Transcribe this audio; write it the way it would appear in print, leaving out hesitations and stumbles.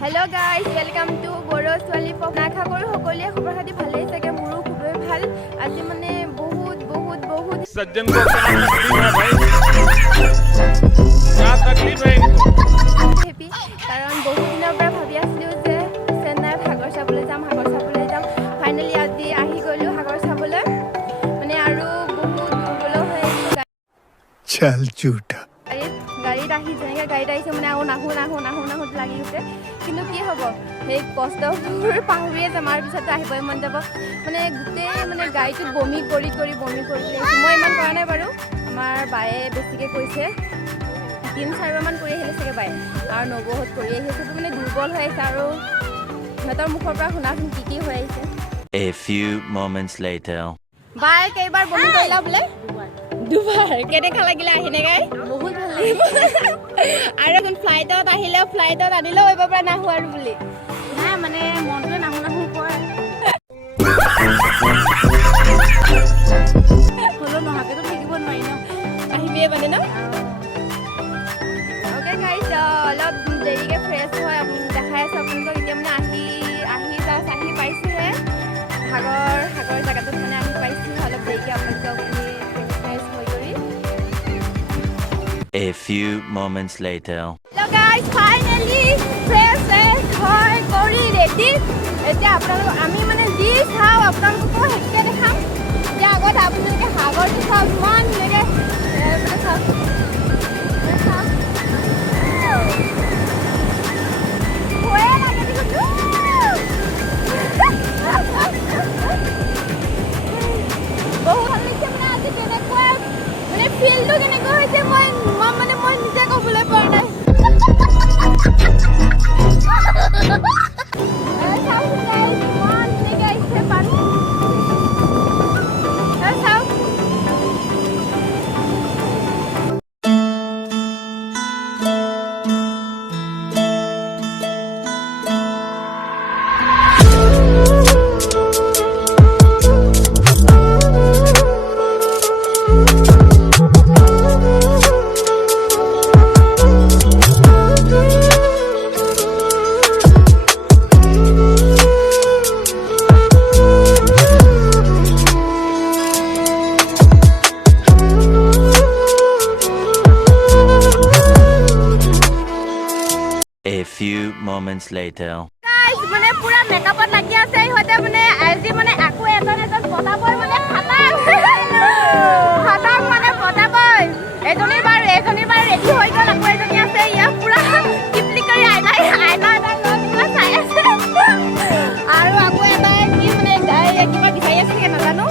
Hello guys, welcome to Boro Swali Pop. আশা কৰো সকলোৱে খবৰ খাতি ভালেই চাগে মোৰো খুবেই ভাল আজি মানে বহুত सज्जन को क्या तकलीफ है भाई क्या तकलीफ है इनको হেপি কাৰণ বহুত দিনৰ পৰা ভাবি আছিলো যে চেন্নাইত সাগৰ চাবলৈ যাম ফাইনালি আজি আহি গলো সাগৰ চাবলৈ মানে আৰু বহুত দুৰ্বল হৈ আহিছো चल झूठा গাড়ীত আহি যেনেকৈ গাড়ীত আহিছে মানে আৰু নাহো লাগি গৈছে কিন্তু কি হ'ব সেই কষ্টবোৰ পাহৰিয়ে যাম আৰু পিছতো আহিবই মন যাব মানে গোটেই মানে গাড়ীটোত বমি কৰি মই ইমান কৰা নাই বাৰু আমাৰ বায়ে বেছিকৈ কৈছে 3-4বাৰমান কৰি আহিলে চাগে বায়ে আৰু নবৌহঁত কৰি আহিছে মানে দুৰ্বল হৈ আহিছে আৰু সিহঁতৰ মুখৰ পৰা শুনাচোন কি হৈ আহিছে A few moments later. বায়ে কেইবাৰ বমি কৰিলা বোলে দুবাৰ কেনেকুৱা লাগিলে আহিনে গাই বহুত ভাল লাগিল আৰু এখন ফ্লাইটত আনিলেও এইব পৰা নাহো আৰু বুলি নাই মানে মনটোৱে নাহো কয় হ'লেও নহাকেতো থাকিব নোৱাৰি ন আহিবিয়ে মানে ন অ'কে গাইজ অলপ দেৰিকৈ ফ্ৰেছ হয় দেখাই আছোঁ আপোনালোকক এতিয়া মানে আহি পাইছোঁহে সাগৰ জেগাটোত মানে আহি পাইছোঁ অলপ দেৰিকৈ আপোনালোকক A few moments later. Hello guys, finally fresh হৈ কৰি ৰেডি এতিয়া আপোনালোক আমি মানে যি চাওঁ আপোনালোককো হেঁকে দেখাম এতিয়া আগত আপোনালোকে সাগৰটো চাওক ইমান ধুনীয়াকৈ চাওক বহুত ভাল লাগিছে মানে আজি তেনেকুৱা মানে ফিলটো কেনেকুৱা হৈছে মই নিজে ক'বলৈ পৰা নাই A few moments later. Guys, মানে পুরা মেকআপত লাগি আছে ইহতে মানে আজি মানে আকো এজন পটাবই মানে খাটাং মানে পটাবই এজনী বাৰ ৰেডি হৈ গ'ল আকো এজনী আছে ইয়া পুৰা টিপলি কৰি আইনা পুৰা চাই আছে আৰু আকো এটা কি মানে কিবা বিচাৰি আছে কি নাজানো